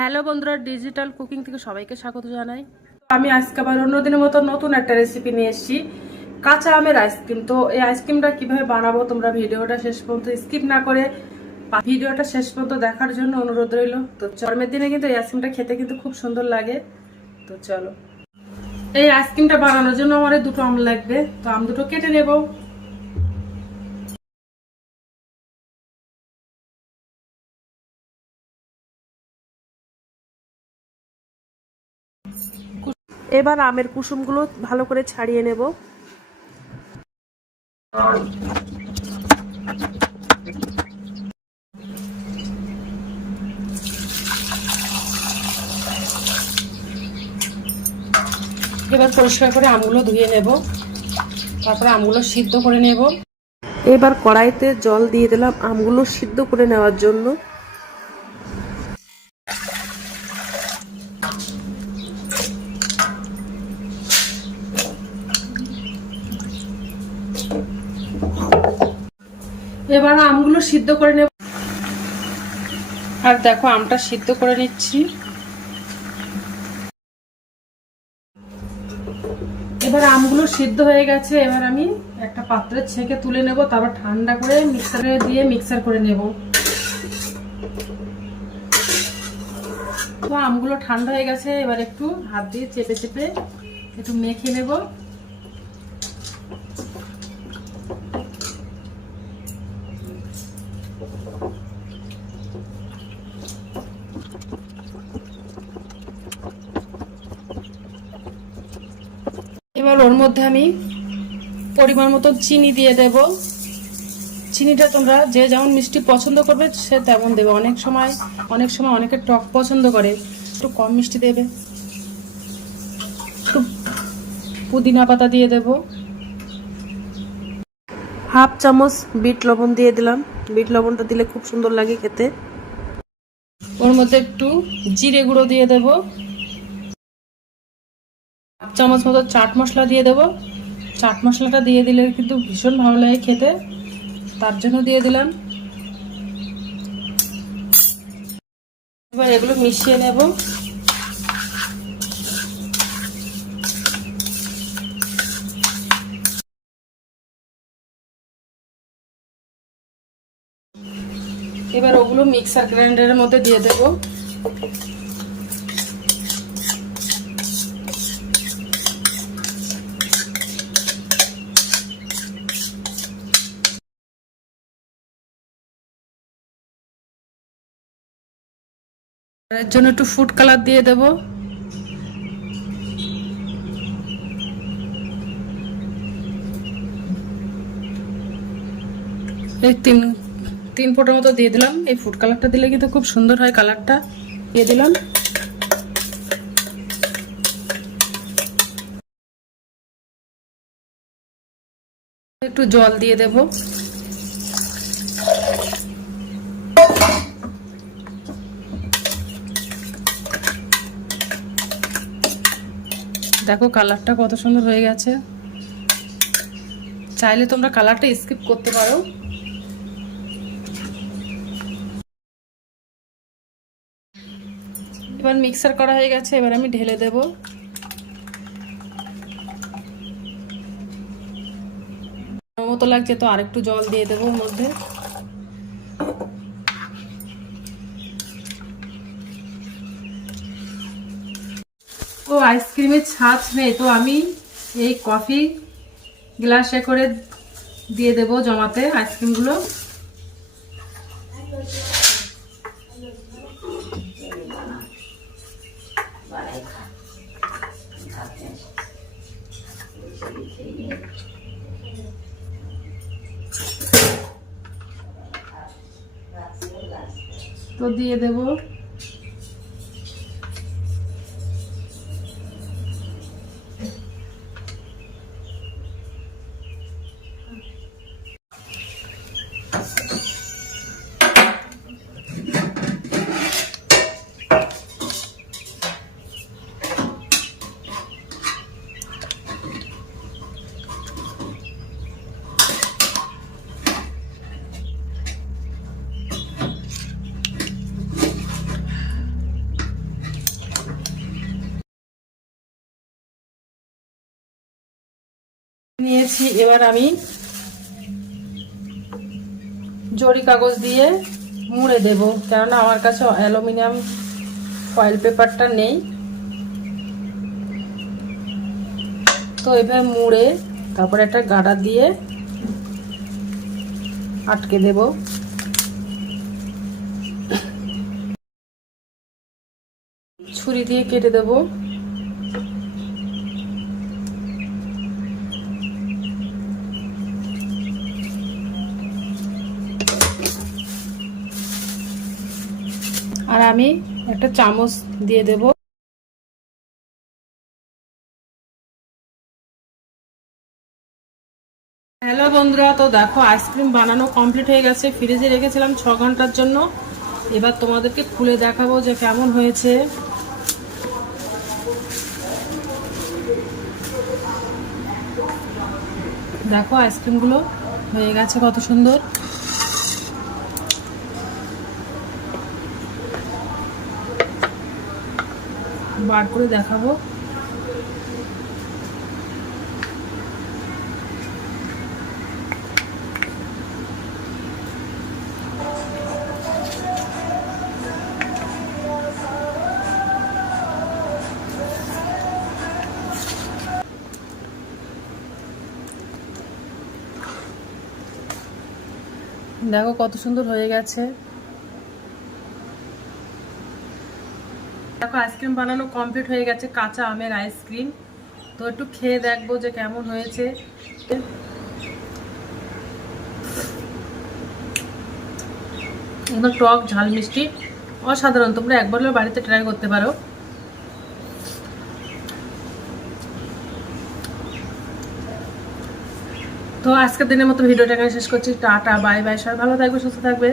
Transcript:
Hello বন্ধুরা, digital cooking থেকে সবাইকে স্বাগত জানাই। আমি আজকে আবার অন্যদিনের মতো নতুন একটা রেসিপি নিয়ে এসেছি, কাঁচা আমের আইসক্রিম। তো এই আইসক্রিমটা কিভাবে বানাবো তোমরা ভিডিওটা শেষ পর্যন্ত স্কিপ না করে ভিডিওটা শেষ পর্যন্ত দেখার জন্য অনুরোধ রইল। তো গরমের দিনে কিন্তু এই আইসক্রিমটা খেতে কিন্তু খুব সুন্দর লাগে। তো চলো, এই আইসক্রিমটা বানানোর জন্য আমার দুটো আম লাগবে। তো আম দুটো কেটে নেব। এবার আমের কুসুমগুলো ভালো করে ছাড়িয়ে নেব। এবার পরিষ্কার করে আমগুলো ধুয়ে নেব, তারপরে আমগুলো সিদ্ধ করে নেব। এবার কড়াইতে জল দিয়ে দিলাম আমগুলো সিদ্ধ করে নেওয়ার জন্য। এবার আমগুলো সিদ্ধ করে নেব। আর দেখো, আমটা সিদ্ধ করে নিচ্ছি। এবার আমগুলো সিদ্ধ হয়ে গেছে। এবার আমি একটা পাত্রে ছেঁকে তুলে নেব, তারপর ঠান্ডা করে মিক্সারে দিয়ে মিক্সার করে নেব। তো আমগুলো ঠান্ডা হয়ে গেছে। এবার একটু হাত দিয়ে চেপে চেপে একটু মেখে নেব। এবার ওর মধ্যে আমি পরিমাণ মতো চিনি দিয়ে দেব। চিনিটা তোমরা যে যেমন মিষ্টি পছন্দ করবে সে তেমন দেবে। অনেক সময় অনেকে টক পছন্দ করে, একটু কম মিষ্টি দেবে। একটু পুদিনা পাতা দিয়ে দেব। হাফ চামচ বিট লবণ দিয়ে দিলাম। বিট লবণটা দিলে খুব সুন্দর লাগে খেতে। ওর মধ্যে একটু জিরে গুঁড়ো দিয়ে দেব। হাফ চামচ মতো চাট মশলা দিয়ে দেব। চাট মশলাটা দিয়ে দিলে কিন্তু ভীষণ ভালো লাগে খেতে, তার জন্য দিয়ে দিলাম। এবার এগুলো মিশিয়ে নেব। এবার ওগুলো মিক্সার গ্রাইন্ডারের মধ্যে দিয়ে দেব। এর জন্য একটু ফুড কালার দিয়ে দেব। এই তিন ফোঁটার মতো দিয়ে দিলাম। এই ফুড কালারটা দিলে কিন্তু খুব সুন্দর হয়। কালারটা দিয়ে দিলাম। একটু জল দিয়ে দেব। দেখো কালারটা কত সুন্দর হয়ে গেছে। চাইলে তোমরা কালারটা স্কিপ করতে পারো। এবার মিক্সার করা হয়ে গেছে। এবার আমি ঢেলে দেব। মতো লাগছে তো আরেকটু জল দিয়ে দেবো ওর মধ্যে। তো আইসক্রিমের ছাঁচ নেই, তো আমি এই কফি গ্লাসে করে দিয়ে দেব জমাতে আইসক্রিমগুলো। তো দিয়ে দেব। নিয়েছি। এবার আমি জরি কাগজ দিয়ে মুড়ে দেব, কেননা আমার কাছে অ্যালুমিনিয়াম ফয়েল পেপারটা নেই। তো এভাবে মুড়ে তারপরে একটা গাডা দিয়ে আটকে দেব। ছুরি দিয়ে কেটে দেব। আর আমি একটা চামচ দিয়ে দেব। হ্যালো বন্ধুরা, তো দেখো আইসক্রিম বানানো কমপ্লিট হয়ে গেছে। ফ্রিজে রেখেছিলাম 6 ঘন্টার জন্য। এবার তোমাদেরকে খুলে দেখাবো যে কেমন হয়েছে। দেখো আইসক্রিমগুলো হয়ে গেছে কত সুন্দর। বার করে দেখাবো। দেখো কত সুন্দর হয়ে গেছে। দেখো আইসক্রিম বানানো কমপ্লিট হয়ে গেছে, কাঁচা আমের আইসক্রিম। তো একটু খেয়ে দেখবো যে কেমন হয়েছে। একদম টক ঝাল মিষ্টি, অসাধারণ। তোমরা একবার হলেও বাড়িতে ট্রাই করতে পারো। তো আজকের দিনের মতো ভিডিওটা এখানে শেষ করছি। Tata, bye bye. সবাই ভালো থাকবে, সুস্থ থাকবে।